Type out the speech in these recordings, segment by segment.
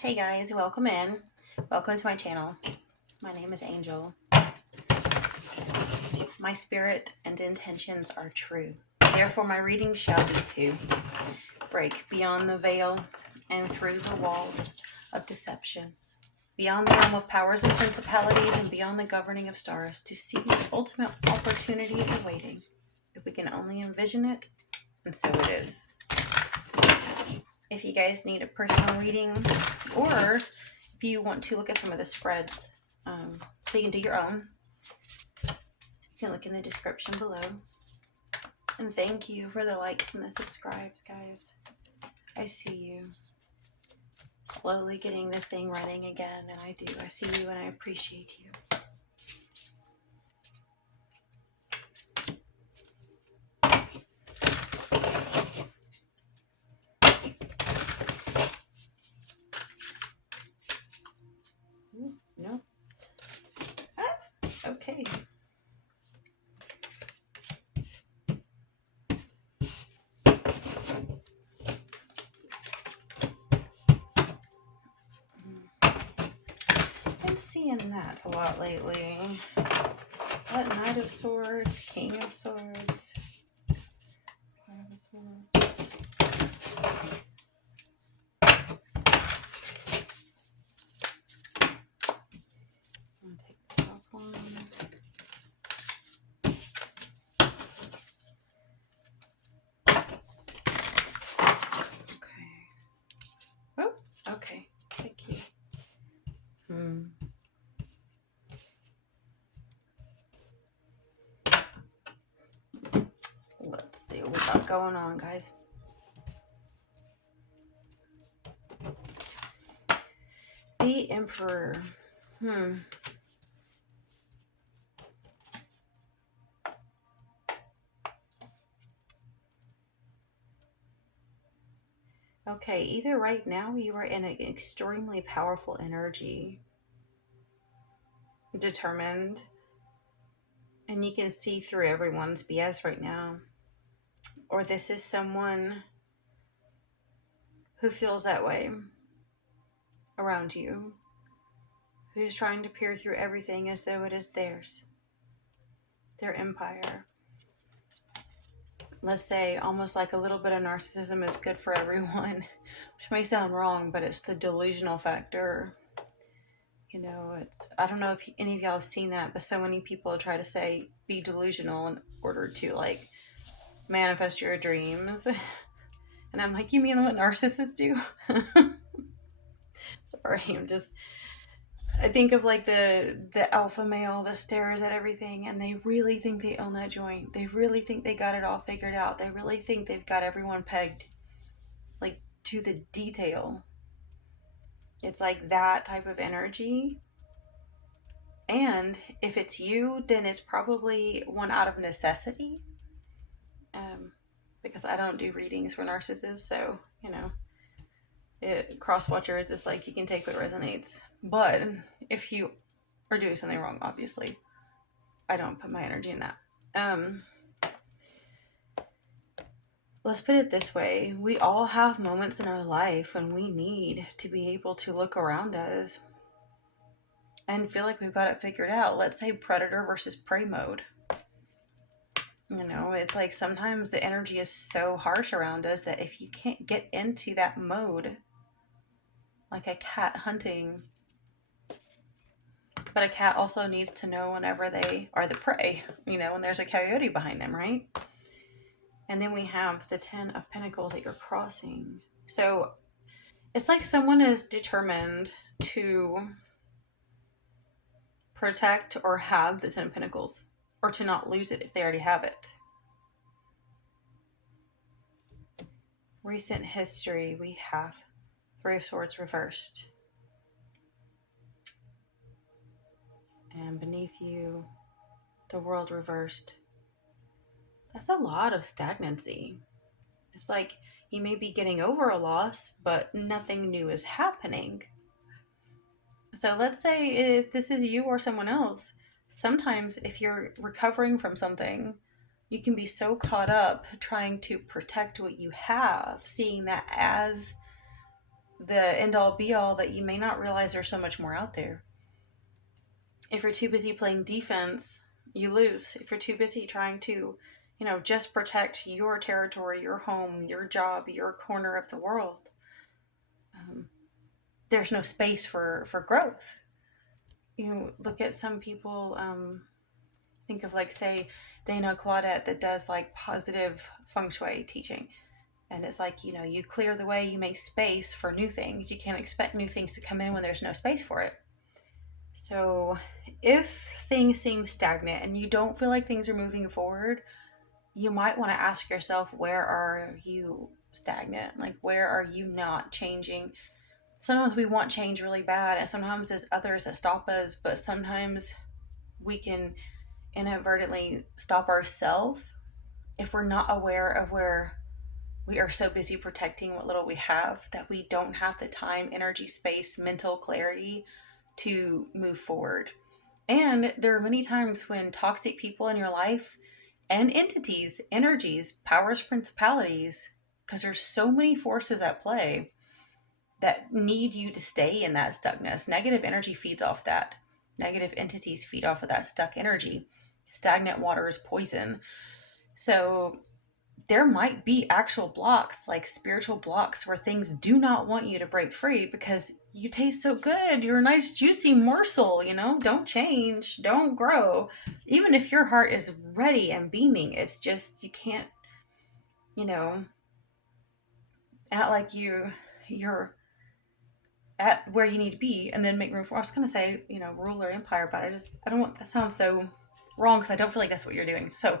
Hey guys, welcome in. Welcome to my channel. My name is Angel. My spirit and intentions are true. Therefore my reading shall be to break beyond the veil and through the walls of deception, beyond the realm of powers and principalities and beyond the governing of stars, to see the ultimate opportunities awaiting. If we can only envision it, and so it is. If you guys need a personal reading, or if you want to look at some of the spreads, so you can do your own, you can look in the description below. And thank you for the likes and the subscribes, guys. I see you slowly getting this thing running again, and I do. I see you and I appreciate you. No. Okay. Been seeing that a lot lately. What, Knight of Swords, King of Swords, Five of Swords. I'm gonna take the top one. Okay. Oh, okay. Thank you. Let's see what we got going on, guys. The Emperor. Okay, either right now you are in an extremely powerful energy, determined, and you can see through everyone's BS right now. Or this is someone who feels that way around you, who's trying to peer through everything as though it is theirs, their empire. Let's say almost like a little bit of narcissism is good for everyone, which may sound wrong, but it's the delusional factor. You know, I don't know if any of y'all have seen that, but so many people try to say be delusional in order to like manifest your dreams. And I'm like, you mean what narcissists do? Sorry, I think of like the alpha male that stares at everything and they really think they own that joint. They really think they got it all figured out. They really think they've got everyone pegged like to the detail. It's like that type of energy. And if it's you, then it's probably one out of necessity. Because I don't do readings for narcissists, so, you know, cross watchers, it's like you can take what resonates. But if you are doing something wrong, obviously, I don't put my energy in that. Let's put it this way. We all have moments in our life when we need to be able to look around us and feel like we've got it figured out. Let's say predator versus prey mode. You know, it's like sometimes the energy is so harsh around us that if you can't get into that mode, like a cat hunting, but a cat also needs to know whenever they are the prey, you know, when there's a coyote behind them, right? And then we have the 10 of Pentacles that you're crossing. So it's like someone is determined to protect or have the 10 of Pentacles, or to not lose it if they already have it. Recent history, we have Three of Swords reversed. And beneath you, the World reversed. That's a lot of stagnancy. It's like you may be getting over a loss, but nothing new is happening. So let's say if this is you or someone else, sometimes if you're recovering from something, you can be so caught up trying to protect what you have, seeing that as the end all be all that you may not realize there's so much more out there. If you're too busy playing defense, you lose. If you're too busy trying to, just protect your territory, your home, your job, your corner of the world, um, there's no space for growth. You look at some people, think of like, say, Dana Claudette that does like positive feng shui teaching. And it's like, you clear the way, you make space for new things. You can't expect new things to come in when there's no space for it. So if things seem stagnant and you don't feel like things are moving forward, you might want to ask yourself, where are you stagnant? Like, where are you not changing? Sometimes we want change really bad, and sometimes there's others that stop us, but sometimes we can inadvertently stop ourselves if we're not aware of where we are so busy protecting what little we have that we don't have the time, energy, space, mental clarity to move forward. And there are many times when toxic people in your life and entities, energies, powers, principalities, because there's so many forces at play that need you to stay in that stuckness. Negative energy feeds off that. Negative entities feed off of that stuck energy. Stagnant water is poison. So there might be actual blocks, like spiritual blocks, where things do not want you to break free because you taste so good. You're a nice, juicy morsel, Don't change, don't grow. Even if your heart is ready and beaming, it's just you can't, you know, act like you're at where you need to be and then make room for. I was gonna say, ruler empire, but I don't want that sounds so wrong because I don't feel like that's what you're doing. So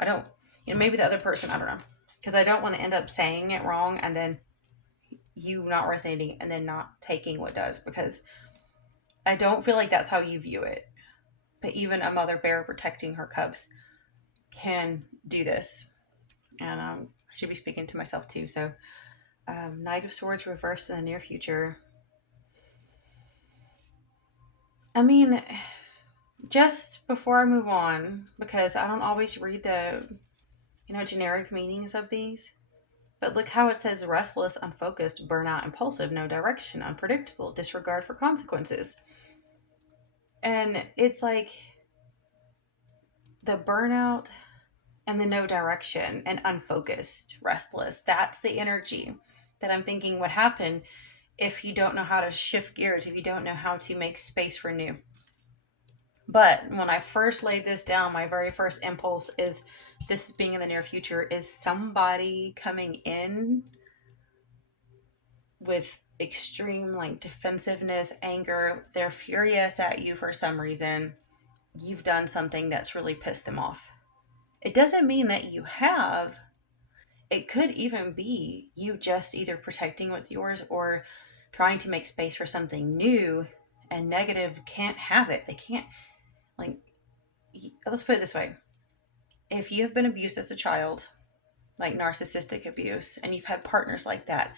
I don't, maybe the other person, I don't know, because I don't want to end up saying it wrong and then you not resonating and then not taking what does, because I don't feel like that's how you view it. But even a mother bear protecting her cubs can do this. And I should be speaking to myself too. So, Knight of Swords reversed in the near future. I mean, just before I move on, because I don't always read the, generic meanings of these, but look how it says restless, unfocused, burnout, impulsive, no direction, unpredictable, disregard for consequences. And it's like the burnout and the no direction and unfocused, restless. That's the energy that I'm thinking would happen if you don't know how to shift gears, if you don't know how to make space for new. But when I first laid this down, my very first impulse is this being in the near future is somebody coming in with extreme like defensiveness, anger. They're furious at you for some reason. You've done something that's really pissed them off. It doesn't mean that you have. It could even be you just either protecting what's yours or trying to make space for something new, and negative can't have it. They can't, like, let's put it this way. If you have been abused as a child, like narcissistic abuse, and you've had partners like that,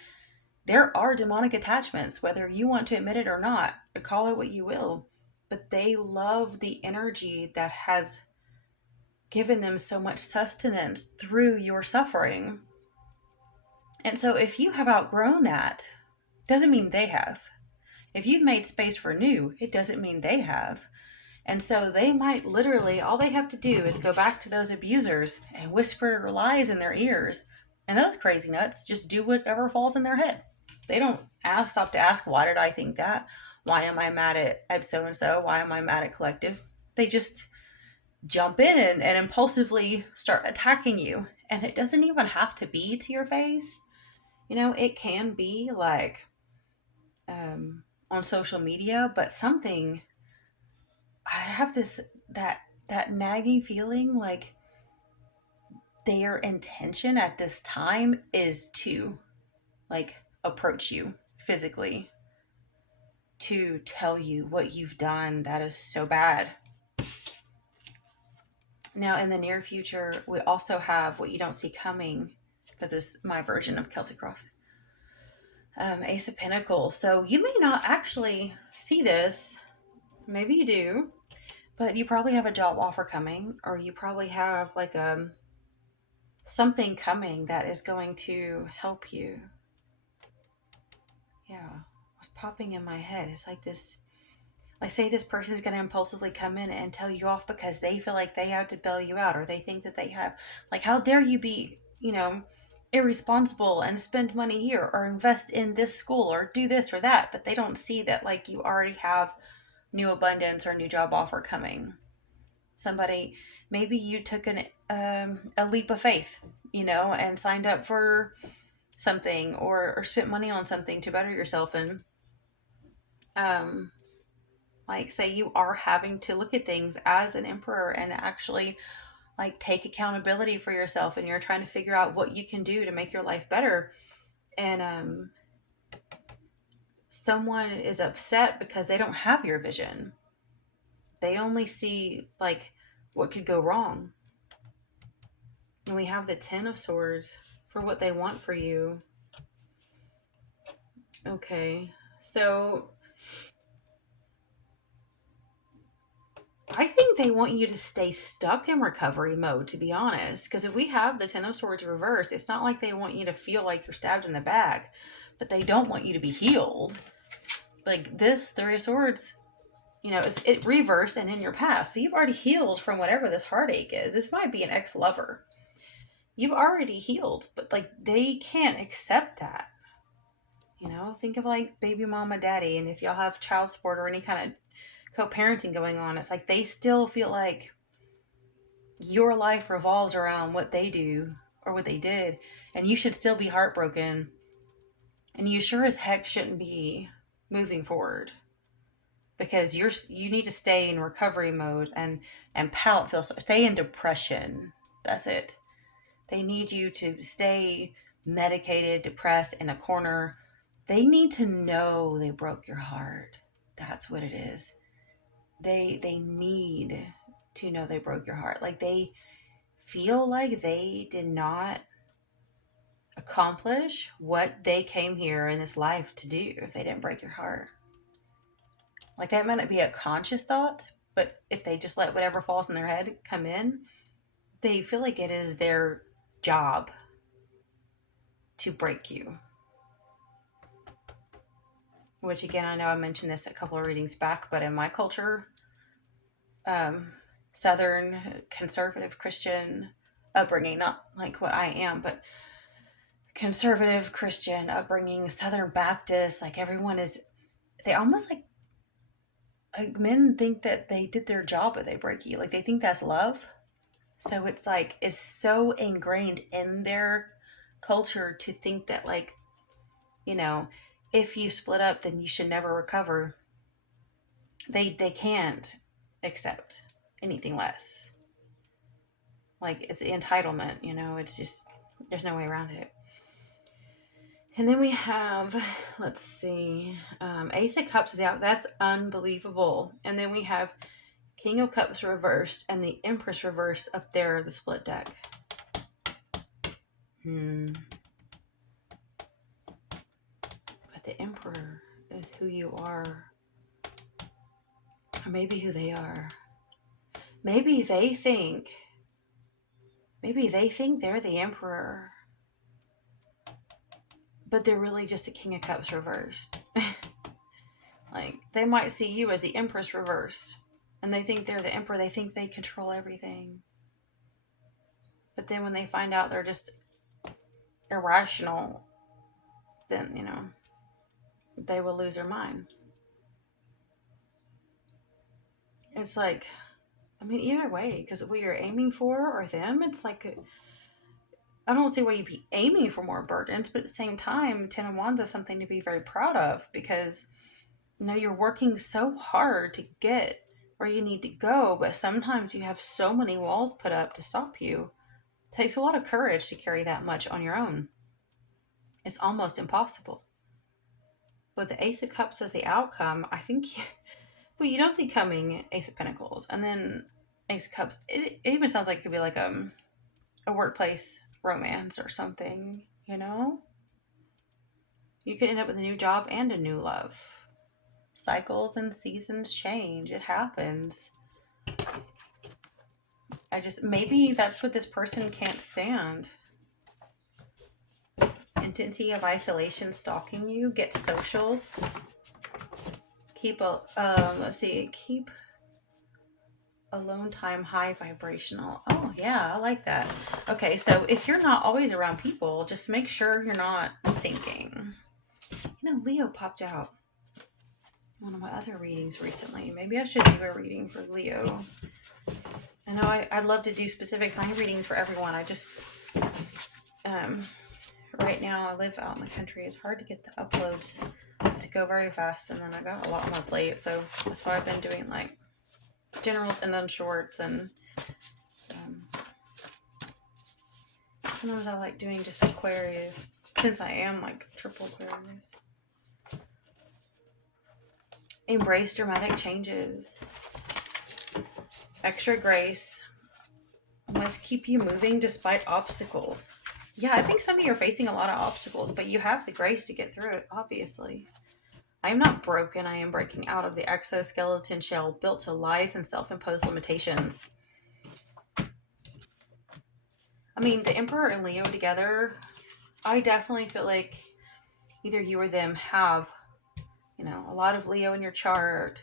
there are demonic attachments, whether you want to admit it or not, call it what you will, but they love the energy that has given them so much sustenance through your suffering. And so if you have outgrown that, doesn't mean they have. If you've made space for new, it doesn't mean they have. And so they might literally, all they have to do is go back to those abusers and whisper lies in their ears. And those crazy nuts just do whatever falls in their head. They don't stop to ask, why did I think that? Why am I mad at so-and-so? Why am I mad at collective? They just jump in and impulsively start attacking you. And it doesn't even have to be to your face. It can be like on social media, but something, I have this, that nagging feeling like their intention at this time is to like approach you physically, to tell you what you've done that is so bad. Now, in the near future, we also have what you don't see coming, but this is my version of Celtic Cross. Ace of Pentacles. So you may not actually see this. Maybe you do, but you probably have a job offer coming, or you probably have like something coming that is going to help you. yeah, what's popping in my head? It's like this, like say this person is going to impulsively come in and tell you off because they feel like they have to bail you out, or they think that they have, like, how dare you be, irresponsible and spend money here or invest in this school or do this or that, but they don't see that like you already have new abundance or new job offer coming. Somebody, maybe you took a leap of faith, and signed up for something, or spent money on something to better yourself, and um like say you are having to look at things as an emperor and actually like take accountability for yourself, and you're trying to figure out what you can do to make your life better, and someone is upset because they don't have your vision. They only see like what could go wrong. And we have the 10 of Swords for what they want for you. Okay, so I think they want you to stay stuck in recovery mode, to be honest. Because if we have the 10 of Swords reversed, it's not like they want you to feel like you're stabbed in the back, but they don't want you to be healed. Like this 3 of Swords, it reversed and in your past. So you've already healed from whatever this heartache is. This might be an ex-lover. You've already healed, but like they can't accept that. Think of like baby mama, daddy, and if y'all have child support or any kind of co-parenting going on, it's like they still feel like your life revolves around what they do or what they did, and you should still be heartbroken, and you sure as heck shouldn't be moving forward, because you need to stay in recovery mode and stay in depression. That's it. They need you to stay medicated, depressed, in a corner. They need to know they broke your heart. That's what it is. They need to know they broke your heart. Like they feel like they did not accomplish what they came here in this life to do if they didn't break your heart. Like that might not be a conscious thought, but if they just let whatever falls in their head come in, they feel like it is their job to break you. Which again, I know I mentioned this a couple of readings back, but in my culture, Southern conservative Christian upbringing, not like what I am, but conservative Christian upbringing, Southern Baptist, like everyone is, they almost like men think that they did their job, but they break you. Like they think that's love. So it's like, it's so ingrained in their culture to think that like, if you split up, then you should never recover. They can't accept anything less. Like it's the entitlement, it's just, there's no way around it. And then we have, let's see, Ace of Cups is out. That's unbelievable. And then we have King of Cups reversed and the Empress reversed up there, the split deck. But the Emperor is who you are. Or maybe who they are. Maybe they think they're the Emperor, but they're really just a King of Cups reversed. Like, they might see you as the Empress reversed, and they think they're the Emperor. They think they control everything. But then when they find out they're just irrational, then, they will lose their mind. It's like, I mean, either way, because what you're aiming for or them, it's like, I don't see why you'd be aiming for more burdens, but at the same time, Ten of Wands is something to be very proud of, because you're working so hard to get where you need to go, but sometimes you have so many walls put up to stop you. It takes a lot of courage to carry that much on your own. It's almost impossible. With the Ace of Cups as the outcome, I think you don't see coming Ace of Pentacles and then Ace of Cups. It even sounds like it could be like a workplace romance or something, You could end up with a new job and a new love. Cycles and seasons change. It happens. Maybe that's what this person can't stand. entity of isolation stalking you. Get social. Keep keep alone time high vibrational. Oh yeah, I like that. Okay, so if you're not always around people, just make sure you're not sinking. Leo popped out one of my other readings recently. Maybe I should do a reading for Leo. I know I'd love to do specific sign readings for everyone. I just right now I live out in the country. It's hard to get the uploads to go very fast, and then I got a lot on my plate, so that's why I've been doing like generals and then shorts, and sometimes I like doing just Aquarius, since I am like triple Aquarius. Embrace dramatic changes. Extra grace must keep you moving despite obstacles. Yeah, I think some of you are facing a lot of obstacles, but you have the grace to get through it, obviously. I am not broken. I am breaking out of the exoskeleton shell built to lies and self-imposed limitations. I mean, the Emperor and Leo together, I definitely feel like either you or them have, a lot of Leo in your chart,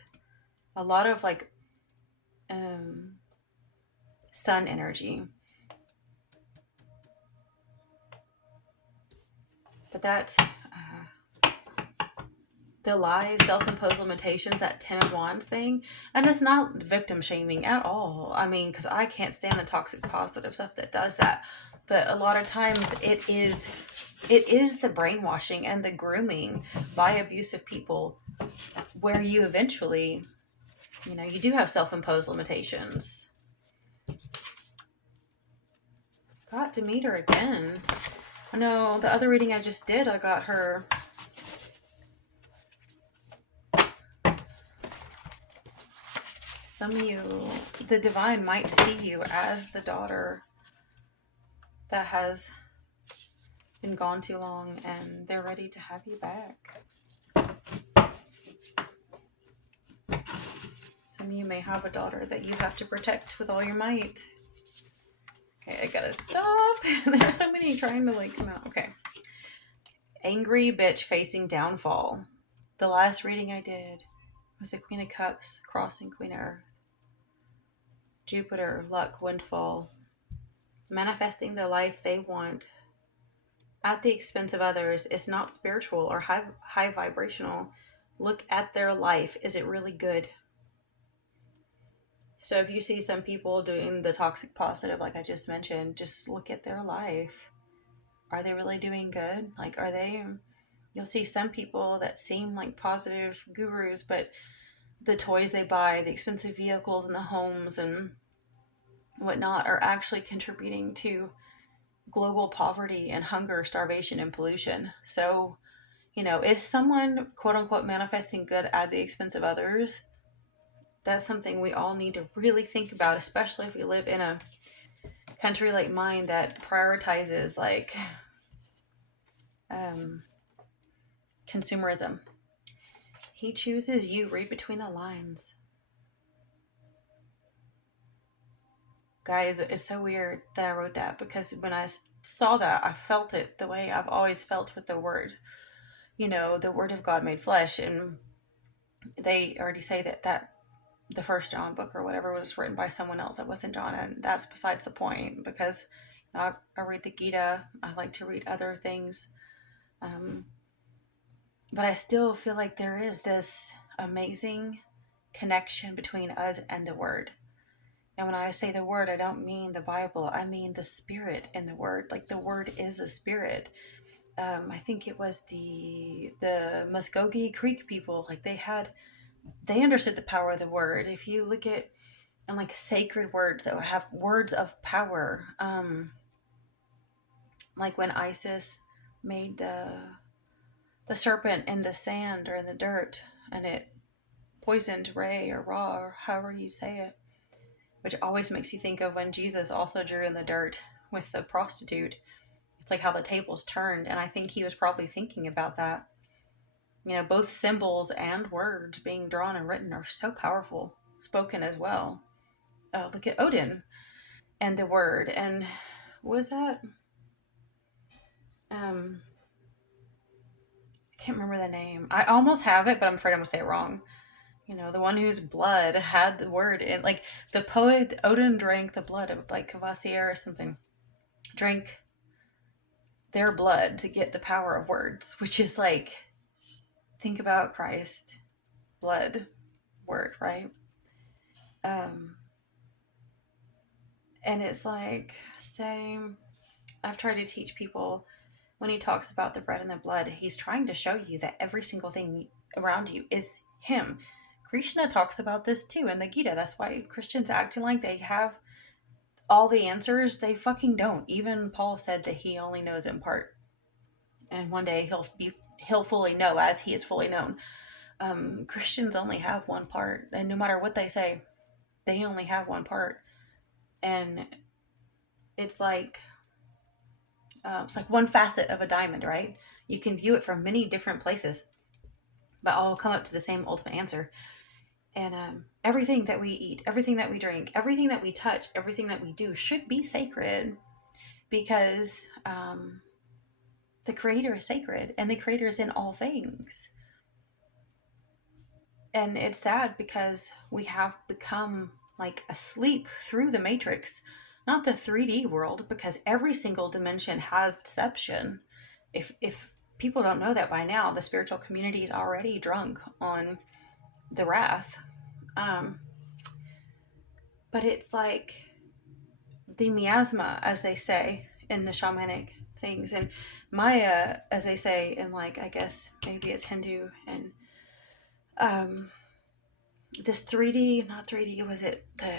a lot of like sun energy. But that, the lies, self-imposed limitations, that 10 of Wands thing, and it's not victim shaming at all. I mean, because I can't stand the toxic positive stuff that does that. But a lot of times it is the brainwashing and the grooming by abusive people where you eventually, you do have self-imposed limitations. Got Demeter again. I know the other reading I just did, I got her. Some of you, the divine might see you as the daughter that has been gone too long, and they're ready to have you back. Some of you may have a daughter that you have to protect with all your might. Okay, I gotta stop. There's so many trying to like come out. Okay. Angry bitch facing downfall. The last reading I did was the Queen of Cups crossing Queen of Earth. Jupiter, luck, windfall. Manifesting the life they want at the expense of others is not spiritual or high vibrational. Look at their life. Is it really good? So if you see some people doing the toxic positive, like I just mentioned, just look at their life. Are they really doing good? Like, you'll see some people that seem like positive gurus, but the toys they buy, the expensive vehicles and the homes and whatnot are actually contributing to global poverty and hunger, starvation, and pollution. So, is someone quote unquote manifesting good at the expense of others? That's something we all need to really think about, especially if we live in a country like mine that prioritizes like consumerism. He chooses you. Read between the lines. Guys, it's so weird that I wrote that, because when I saw that, I felt it the way I've always felt with the word. The word of God made flesh, and they already say that the first John book or whatever was written by someone else that wasn't John, and that's besides the point, because I read the Gita. I like to read other things, but I still feel like there is this amazing connection between us and the word. And when I say the word, I don't mean the Bible. I mean the spirit in the word. Like, the word is a spirit. I think it was the Muskogee Creek people. Like, they understood the power of the word. If you look at and like sacred words that have words of power, like when Isis made the serpent in the sand or in the dirt, and it poisoned Ray or Ra, or however you say it, which always makes you think of when Jesus also drew in the dirt with the prostitute. It's like how the tables turned, and I think he was probably thinking about that. Both symbols and words being drawn and written are so powerful, spoken as well. Look at Odin and the word, and what was that? can't remember the name. I almost have it, but I'm afraid I'm going to say it wrong. You know, the one whose blood had the word in, like, the poet Odin drank the blood of, like, Cavassier or something. Drank their blood to get the power of words, which is like, think about Christ, blood, word, right? Um, and it's like, same. I've tried to teach people when he talks about the bread and the blood, he's trying to show you that every single thing around you is him. Krishna talks about this too in the Gita. That's why Christians acting like they have all the answers. They fucking don't. Even Paul said that he only knows in part, and one day he'll fully know as he is fully known. Christians only have one part, and no matter what they say, they only have one part, and it's like one facet of a diamond, right? You can view it from many different places, but all come up to the same ultimate answer. And everything that we eat, everything that we drink, everything that we touch, everything that we do should be sacred, because the Creator is sacred, and the Creator is in all things. And it's sad because we have become like asleep through the matrix, not the 3D world, because every single dimension has deception. If people don't know that by now, the spiritual community is already drunk on the wrath. But it's like the miasma, as they say in the shamanic things, and Maya, as they say in, like, I guess maybe it's Hindu, and this 3D, not 3D, was it the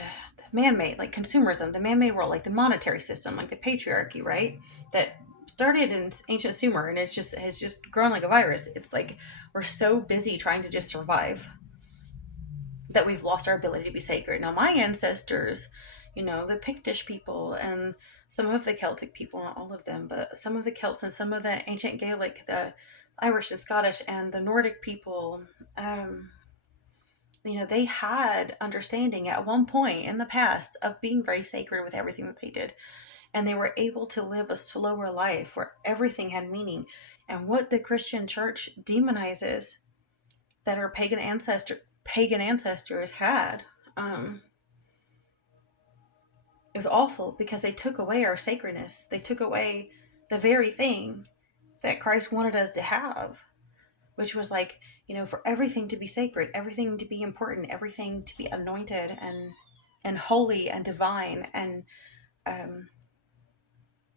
man-made, like consumerism, the man-made world, like the monetary system, like the patriarchy, right? That started in ancient Sumer, and it's just has just grown like a virus. It's like we're so busy trying to just survive that we've lost our ability to be sacred. Now, my ancestors, you know, the Pictish people and some of the Celtic people, not all of them, but some of the Celts and some of the ancient Gaelic, the Irish and Scottish and the Nordic people, you know, they had understanding at one point in the past of being very sacred with everything that they did. And they were able to live a slower life where everything had meaning. And what the Christian church demonizes that our pagan ancestors had, it was awful, because they took away our sacredness. They took away the very thing that Christ wanted us to have, which was like, you know, for everything to be sacred, everything to be important, everything to be anointed and holy and divine, and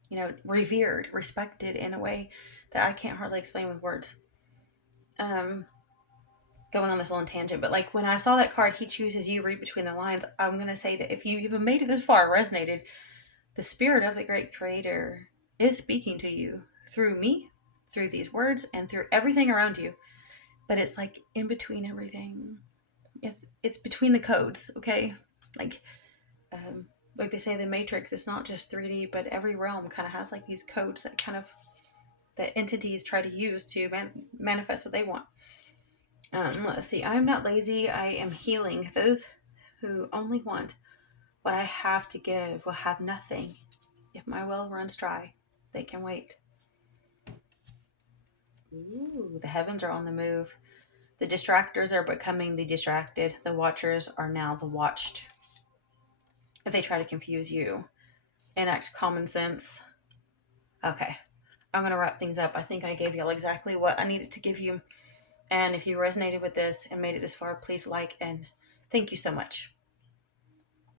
you know, revered, respected in a way that I can't hardly explain with words. Going on this little tangent, but like when I saw that card, he chooses you, read between the lines, I'm going to say that if you even made it this far, resonated, the spirit of the great creator is speaking to you through me, through these words, and through everything around you. But it's like in between everything. It's between the codes, okay? Like they say, the Matrix, it's not just 3D, but every realm kind of has like these codes that kind of that entities try to use to manifest what they want. Let's see. I am not lazy. I am healing. Those who only want what I have to give will have nothing. If my well runs dry, they can wait. Ooh, the heavens are on the move. The distractors are becoming the distracted. The watchers are now the watched. If they try to confuse you, enact common sense. Okay, I'm going to wrap things up. I think I gave y'all exactly what I needed to give you. And if you resonated with this and made it this far, please like, and thank you so much.